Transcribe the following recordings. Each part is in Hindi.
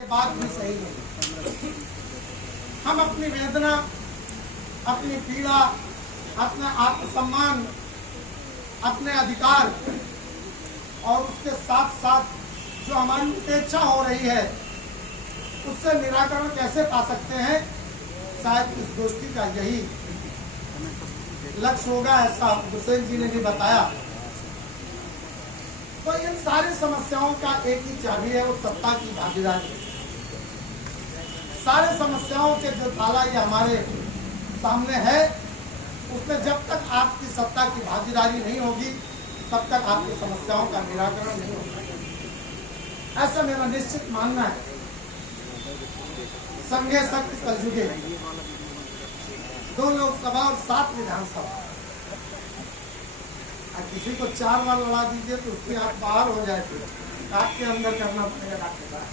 बात भी सही नहीं। हम अपनी वेदना, अपनी पीड़ा, अपना आत्मसम्मान, अपने अधिकार और उसके साथ साथ जो हमारी उपेक्षा हो रही है उससे निराकरण कैसे पा सकते हैं। शायद इस गोष्ठी का यही लक्ष्य होगा, ऐसा हुसैन जी ने भी बताया। तो इन सारी समस्याओं का एक ही चाबी है, वो सत्ता की भागीदारी। सारे समस्याओं के जो ताला ये हमारे सामने है, उसमें जब तक आपकी सत्ता की भागीदारी नहीं होगी तब तक आपकी समस्याओं का निराकरण नहीं होगा, ऐसा मेरा निश्चित मानना है। संघे शक्ति कलयुगे, 2 लोकसभा और 7 विधानसभा। किसी को 4 बार लड़ा दीजिए तो उसकी आंख बाहर हो जाए, काट के अंदर करना पड़ेगा डॉक्टर साहब।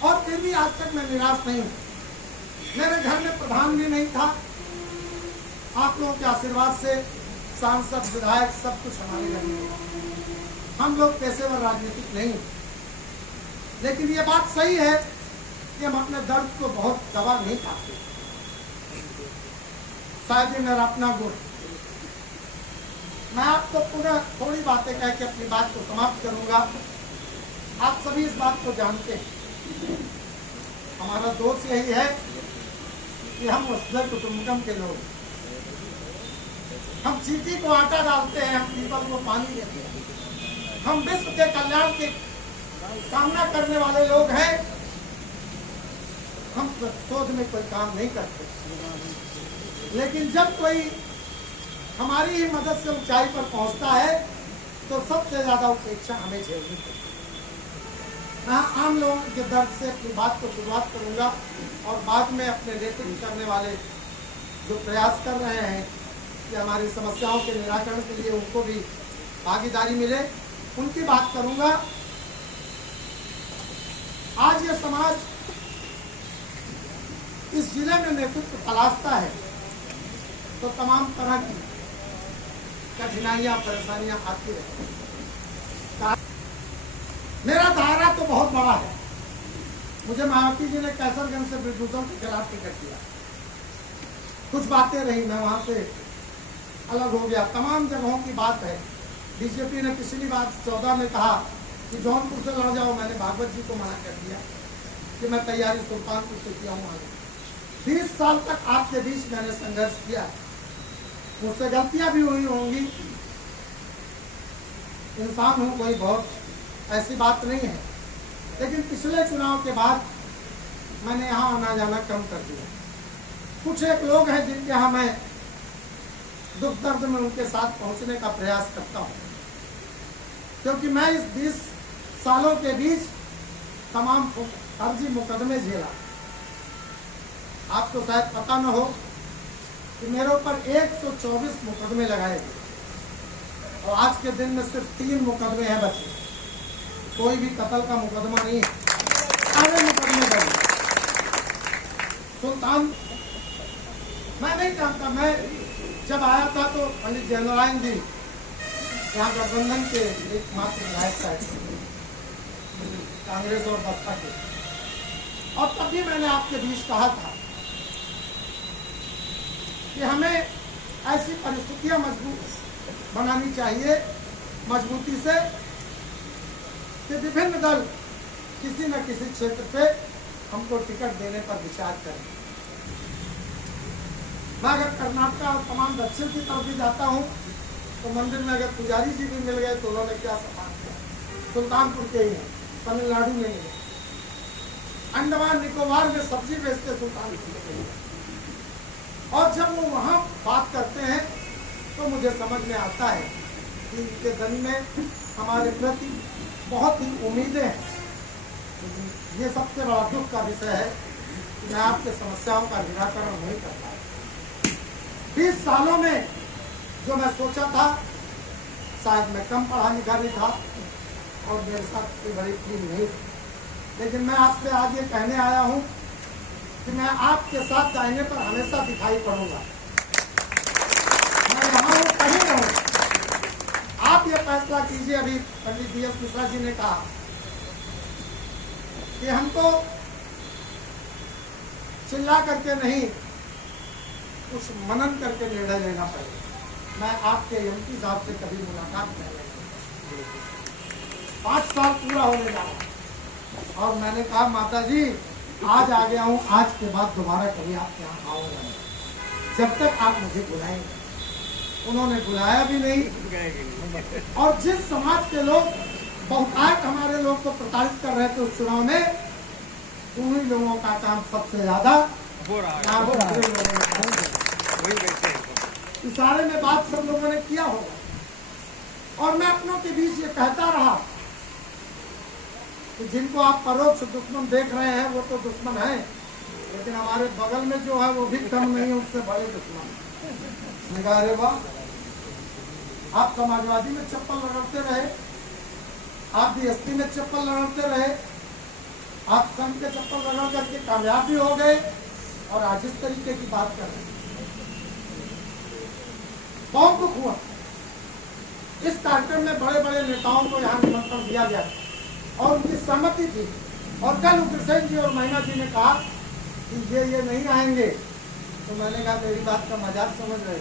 और फिर भी आज तक मैं निराश नहीं हूं। मेरे घर में प्रधान भी नहीं था। आप लोगों के आशीर्वाद से सांसद, विधायक सब कुछ हमारे घर में। हम लोग पेशेवर राजनीतिक नहीं, लेकिन ये बात सही है कि हम अपने दर्द को बहुत दबा नहीं पाते। शायद ये मेरा अपना गुण। मैं आपको पुनः थोड़ी बातें कह के अपनी बात को समाप्त करूंगा। आप सभी इस बात को जानते हैं, हमारा दोष यही है कि हम वसुधैव कुटुंबकम के लोग। हम चींटी को आटा डालते हैं, हम पीपल को पानी देते हैं। हम विश्व के कल्याण की कामना करने वाले लोग हैं। हम शोध में कोई काम नहीं करते, लेकिन जब कोई हमारी ही मदद से ऊंचाई पर पहुंचता है तो सबसे ज्यादा उपेक्षा हमें झेलनी पड़ती है। मैं आम लोगों के दर्द से अपनी बात को शुरुआत करूंगा और बाद में अपने नेतृत्व करने वाले जो प्रयास कर रहे हैं कि हमारी समस्याओं के निराकरण के लिए उनको भी भागीदारी मिले, उनकी बात करूंगा। आज ये समाज इस जिले में नेतृत्व तलाशता है तो तमाम तरह की कठिनाइयां, परेशानियां आती रहती हैं। मेरा दायरा तो बहुत बड़ा है। मुझे मायावती जी ने कैसरगंज से ब्रिजभूषण के खिलाफ टिकट दिया, कुछ बातें रही, मैं वहां से अलग हो गया। तमाम जगहों की बात है। बीजेपी ने पिछली बार 14 में कहा कि जौनपुर से लड़ जाओ, मैंने भागवत जी को मना कर दिया कि मैं तैयारी सुल्तानपुर से किया हूँ। 20 साल तक आपके बीच मैंने संघर्ष किया, मुझसे गलतियां भी हुई होंगी, इंसान हूं, कोई बहुत ऐसी बात नहीं है। लेकिन पिछले चुनाव के बाद मैंने यहाँ आना जाना कम कर दिया। कुछ एक लोग हैं जिनके यहाँ मैं दुख दर्द में उनके साथ पहुंचने का प्रयास करता हूँ, क्योंकि मैं इस 20 सालों के बीच तमाम फर्जी मुकदमे झेला। आपको शायद पता न हो कि मेरे ऊपर 124 मुकदमे लगाए गए और आज के दिन में सिर्फ 3 मुकदमे हैं बचे। कोई भी कत्ल का मुकदमा नहीं है, सारे मुकदमे बने। सुल्तान मैं नहीं जानता, मैं जब आया था तो पंडित जयनारायण जी यहाँ गठबंधन के एकमात्र विधायक थे, कांग्रेस और बसपा के, और तब भी मैंने आपके बीच कहा था कि हमें ऐसी परिस्थितियां मजबूत बनानी चाहिए, मजबूती से, कि विभिन्न दल किसी न किसी क्षेत्र से हमको टिकट देने पर विचार करें। मैं अगर कर्नाटक और तमाम दक्षिण की तरफ भी जाता हूँ तो मंदिर में अगर पुजारी जी भी मिल गए तो उन्होंने क्या सम्मान किया। सुल्तानपुर के ही हैं, तमिलनाडु में नहीं है, अंडमान निकोबार में सब्जी बेचते सुल्तानपुर के लिए। और जब वो वहाँ बात करते हैं तो मुझे समझ में आता है कि इनके दिन में हमारे प्रति बहुत ही उम्मीदें हैं। ये सबसे बड़ा दुख का विषय है कि मैं आपके समस्याओं का निराकरण नहीं कर पाया। 20 सालों में जो मैं सोचा था, शायद मैं कम पढ़ा लिखा नहीं था और मेरे साथ कोई बड़ी टीम नहीं थी, लेकिन मैं आपसे आज ये कहने आया हूँ कि मैं आपके साथ जाने पर हमेशा दिखाई पड़ूंगा। मैं यहाँ हूँ, कहीं रहूँ। आप ये फैसला कीजिए। अभी पंडित DS मिश्रा जी ने कहा कि हमको चिल्ला करके नहीं, कुछ मनन करके निर्णय लेना पड़ेगा। मैं आपके एमपी साहब से कभी मुलाकात नहीं की, 5 साल पूरा होने जा रहा और मैंने कहा माता जी आज आ गया हूँ, आज के बाद दोबारा कभी आपके यहाँ आऊंगा नहीं, जब तक आप मुझे बुलाएंगे। उन्होंने बुलाया भी नहीं। और जिस समाज के लोग बहुतायत हमारे लोग को प्रताड़ित कर रहे थे उस चुनाव में, उन्हीं लोगों का काम सबसे ज्यादा हो रहा है। इशारे में बात सब लोगों ने किया होगा। और मैं अपनों के बीच ये कहता रहा कि जिनको आप परोक्ष दुश्मन देख रहे हैं वो तो दुश्मन है, लेकिन हमारे बगल में जो है वो भी कम नहीं है, उससे बड़े दुश्मन। अरे वाह, आप समाजवादी में चप्पल रगड़ते रहे, आप बीएसपी में चप्पल रगड़ते रहे, आप संघ के चप्पल रगड़ करके कामयाब भी हो गए और आज इस तरीके की बात कर रहे हैं। बहुत दुख हुआ। इस कार्यक्रम में बड़े बड़े नेताओं को यहाँ निमंत्रण दिया गया और उनकी सहमति थी। और कल उग्रसेन जी और महिमा जी ने कहा कि ये नहीं आएंगे, तो मैंने कहा मेरी बात का मजाक समझ रहे,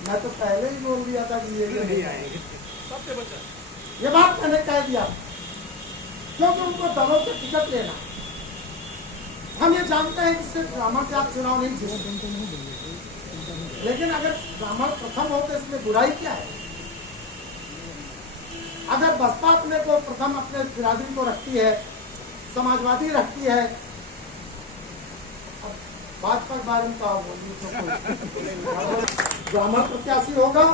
मैं तो पहले ही बोल दिया था कि ये नहीं आएंगे। ये बात मैंने कह दिया क्योंकि उनको दलों से टिकट लेना। हम ये जानते हैं कि सिर्फ ब्राह्मण से आप चुनाव नहीं जीत सकते, लेकिन अगर ब्राह्मण प्रथम हो तो इसमें बुराई क्या है? अगर बसपा अपने को प्रथम अपने बिरादरी को रखती है, समाजवादी रखती है, अब भाजपा के बारे में क्या होगा? ब्राह्मण प्रत्याशी होगा,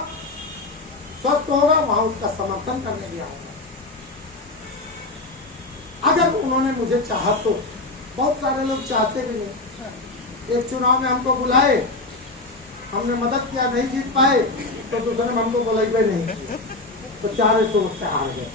स्वस्थ होगा, वहां उसका समर्थन करने गया होगा। अगर उन्होंने मुझे चाहा तो, बहुत सारे लोग चाहते भी नहीं। एक चुनाव में हमको बुलाए, हमने मदद किया, नहीं जीत पाए, तो दूसरे ने हमको बुलाइए नहीं, तो 400 से हार गए।